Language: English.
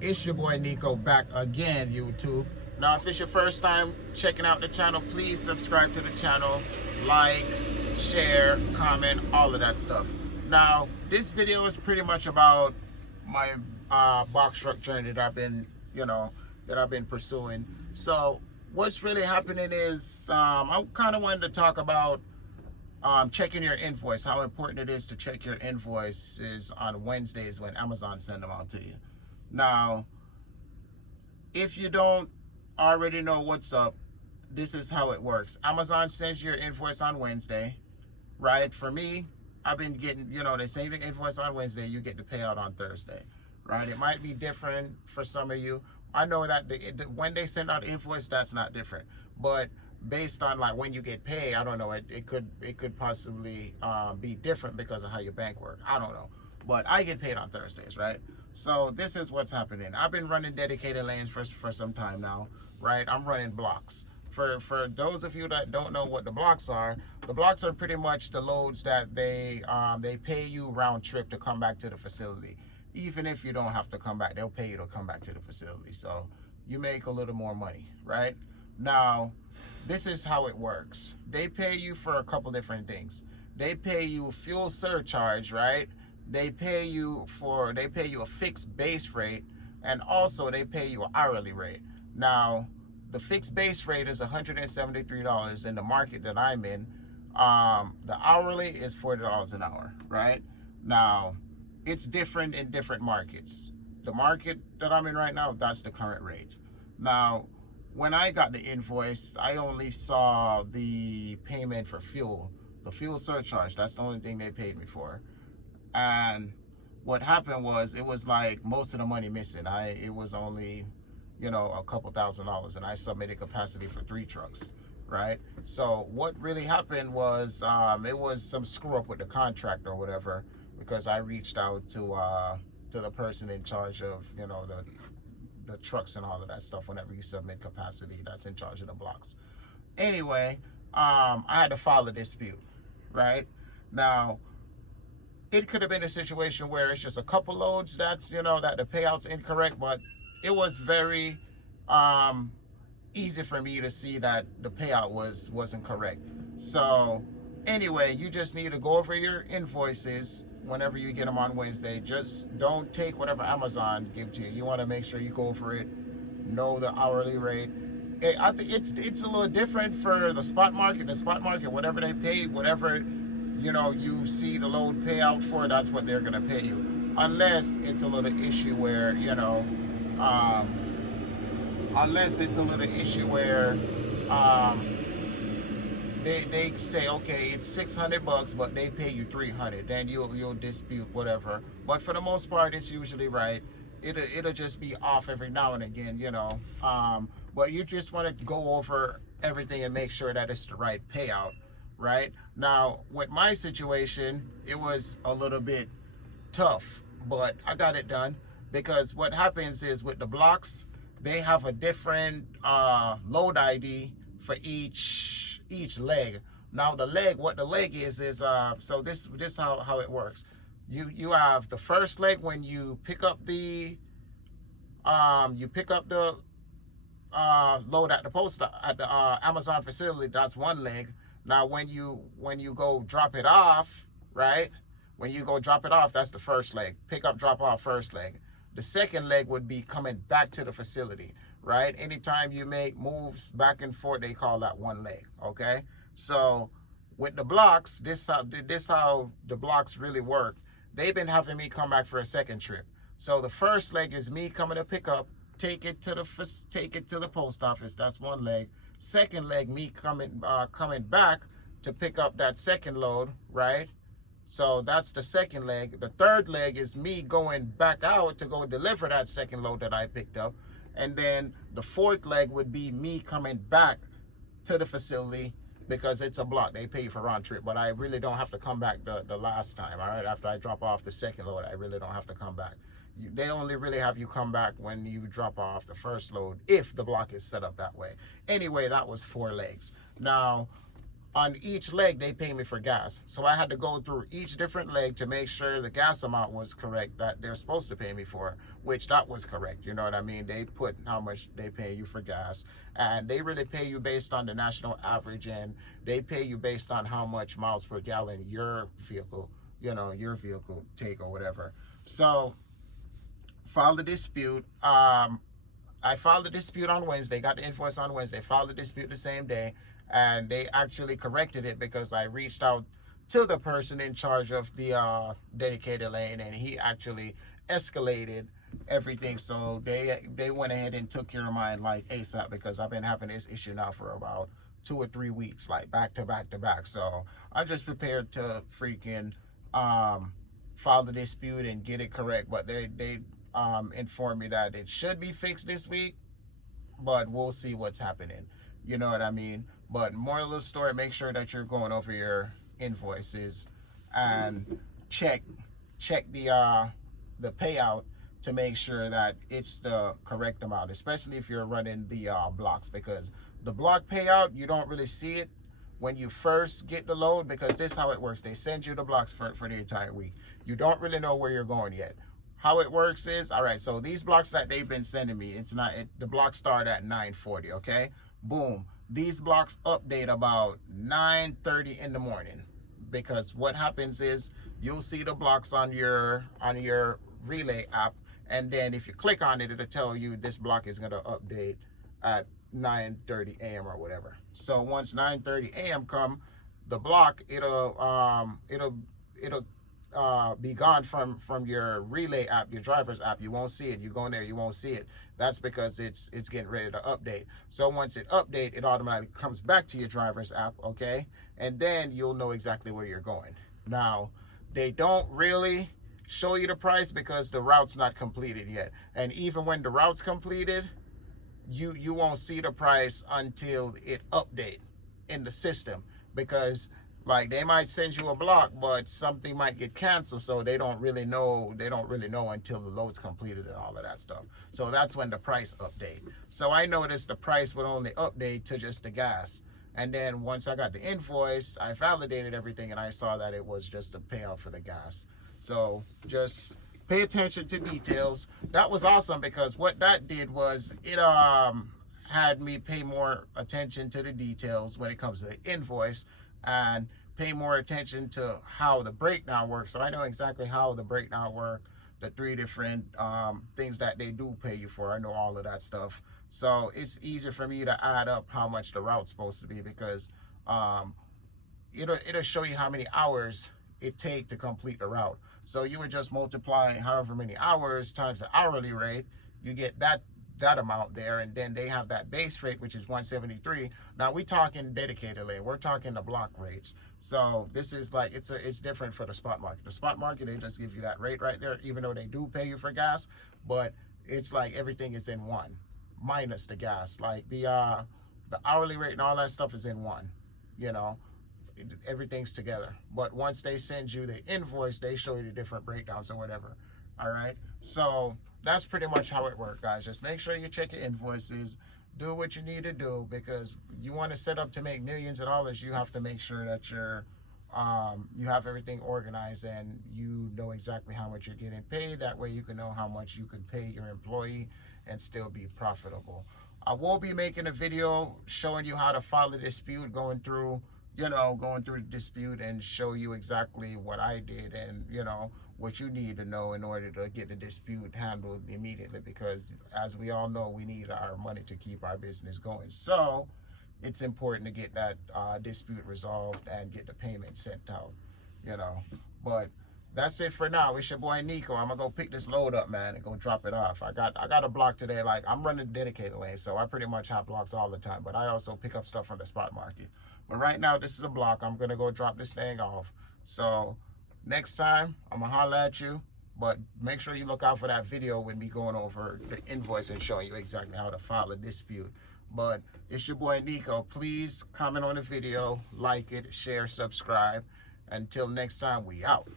It's your boy Nico back again, YouTube. Now, if it's your first time checking out the channel, please subscribe to the channel, like, share, comment, all of that stuff. Now, this video is pretty much about my box truck journey that I've been pursuing. So, what's really happening is I kind of wanted to talk about checking your invoice, how important it is to check your invoices on Wednesdays when Amazon send them out to you. Now, if you don't already know what's up, this is how it works. Amazon sends your invoice on Wednesday, right? For me, I've been getting, they send you the invoice on Wednesday, you get the payout on Thursday, right? It might be different for some of you. I know that when they send out the invoice, that's not different. But based on like when you get paid, I don't know, it could possibly be different because of how your bank works. I don't know. But I get paid on Thursdays, right? So this is what's happening. I've been running dedicated lanes for some time now, right? I'm running blocks. For those of you that don't know what the blocks are pretty much the loads that they pay you round trip to come back to the facility. Even if you don't have to come back, they'll pay you to come back to the facility. So you make a little more money, right? Now, this is how it works. They pay you for a couple different things. They pay you fuel surcharge, right? They pay you a fixed base rate, and also they pay you an hourly rate. Now, the fixed base rate is $173 in the market that I'm in. The hourly is $40 an hour, right? Now, it's different in different markets. The market that I'm in right now, that's the current rate. Now, when I got the invoice, I only saw the payment for fuel, the fuel surcharge. That's the only thing they paid me for. And what happened was, it was like most of the money missing. It was only, a couple $1,000s, and I submitted capacity for 3 trucks, right? So what really happened was, it was some screw up with the contract or whatever, because I reached out to the person in charge of, the trucks and all of that stuff. Whenever you submit capacity, that's in charge of the blocks. Anyway, I had to file a dispute, right? Now, it could have been a situation where it's just a couple loads that's, that the payout's incorrect, but it was very easy for me to see that the payout wasn't correct. So anyway, you just need to go over your invoices whenever you get them on Wednesday. Just don't take whatever Amazon give to you. You want to make sure you go over it, know the hourly rate. I think it's a little different for the spot market. The spot market, whatever they pay, whatever you see the load payout for, that's what they're gonna pay you, unless it's a little issue where they say, okay, it's $600, but they pay you $300. Then you'll dispute whatever. But for the most part, it's usually right. It'll just be off every now and again, but you just want to go over everything and make sure that it's the right payout. Right now, with my situation, it was a little bit tough, but I got it done, because what happens is with the blocks, they have a different load ID for each leg. Now what the leg is so this how it works. You have the first leg when you pick up the load at the Amazon facility. That's one leg. Now, when you go drop it off, right? When you go drop it off, that's the first leg. Pick up, drop off, first leg. The second leg would be coming back to the facility, right? Anytime you make moves back and forth, they call that one leg, okay? So with the blocks, this how the blocks really work. They've been having me come back for a second trip. So the first leg is me coming to pick up, take it to the post office. That's one leg. Second leg, me coming back to pick up that second load, right? So that's the second leg. The third leg is me going back out to go deliver that second load that I picked up. And then the fourth leg would be me coming back to the facility, because it's a block. They pay you for round trip, but I really don't have to come back the last time, all right? After I drop off the second load, I really don't have to come back. They only really have you come back when you drop off the first load, if the block is set up that way. Anyway, that was 4 legs. Now, on each leg they pay me for gas. So I had to go through each different leg to make sure the gas amount was correct that they're supposed to pay me for, which that was correct. You know what I mean? They put how much they pay you for gas, and they really pay you based on the national average, and they pay you based on how much miles per gallon your vehicle, your vehicle take or whatever. So filed the dispute. I filed the dispute on Wednesday, got the invoice on Wednesday, filed the dispute the same day, and they actually corrected it because I reached out to the person in charge of the dedicated lane, and he actually escalated everything. So they went ahead and took care of mine like ASAP, because I've been having this issue now for about 2 or 3 weeks, like back to back to back. So I'm just prepared to freaking file the dispute and get it correct. But they informed me that it should be fixed this week, but we'll see what's happening. You know what I mean? But moral of the story, make sure that you're going over your invoices and check the payout to make sure that it's the correct amount, especially if you're running the blocks, because the block payout, you don't really see it when you first get the load, because this is how it works. They send you the blocks for the entire week. You don't really know where you're going yet. How it works is, all right, so these blocks that they've been sending me, the blocks start at 9:40, okay? Boom. These blocks update about 9:30 in the morning, because what happens is you'll see the blocks on your relay app, and then if you click on it, it'll tell you this block is going to update at 9:30 a.m. or whatever. So once 9:30 a.m. come, the block it'll be gone from your relay app, your driver's app. You won't see it. You go in there, you won't see it. That's because it's getting ready to update. So once it updates, it automatically comes back to your driver's app, okay? And then you'll know exactly where you're going. Now, they don't really show you the price because the route's not completed yet. And even when the route's completed, you won't see the price until it updates in the system, because like they might send you a block, but something might get canceled, so they don't really know until the load's completed and all of that stuff. So that's when the price update. So I noticed the price would only update to just the gas, and then once I got the invoice, I validated everything and I saw that it was just a payout for the gas. So just pay attention to details. That was awesome, because what that did was it had me pay more attention to the details when it comes to the invoice, and pay more attention to how the breakdown works. So I know exactly how the breakdown works, the 3 different things that they do pay you for. I know all of that stuff. So it's easier for me to add up how much the route's supposed to be, because it'll show you how many hours it takes to complete the route. So you would just multiply however many hours times the hourly rate, you get that amount there, and then they have that base rate, which is 173. Now we talking dedicated lane, we're talking the block rates. So this is like, it's different for the spot market. The spot market, they just give you that rate right there, even though they do pay you for gas, but it's like everything is in one minus the gas. Like the hourly rate and all that stuff is in one, everything's together. But once they send you the invoice, they show you the different breakdowns or whatever. All right, so that's pretty much how it works, guys. Just make sure you check your invoices, do what you need to do, because you want to set up to make millions of dollars. You have to make sure that you have everything organized and you know exactly how much you're getting paid. That way you can know how much you can pay your employee and still be profitable. I will be making a video showing you how to file a dispute, going through the dispute, and show you exactly what I did, and what you need to know in order to get the dispute handled immediately, because as we all know, we need our money to keep our business going. So it's important to get that dispute resolved and get the payment sent out, but that's it for now. It's your boy Nico. I'm gonna go pick this load up, man, and go drop it off. I got a block today. Like, I'm running dedicated lane, so I pretty much have blocks all the time, but I also pick up stuff from the spot market. But right now, this is a block. I'm gonna go drop this thing off. So next time, I'm gonna holler at you, but make sure you look out for that video with me going over the invoice and showing you exactly how to file a dispute. But it's your boy Nico. Please comment on the video, like it, share, subscribe. Until next time, we out.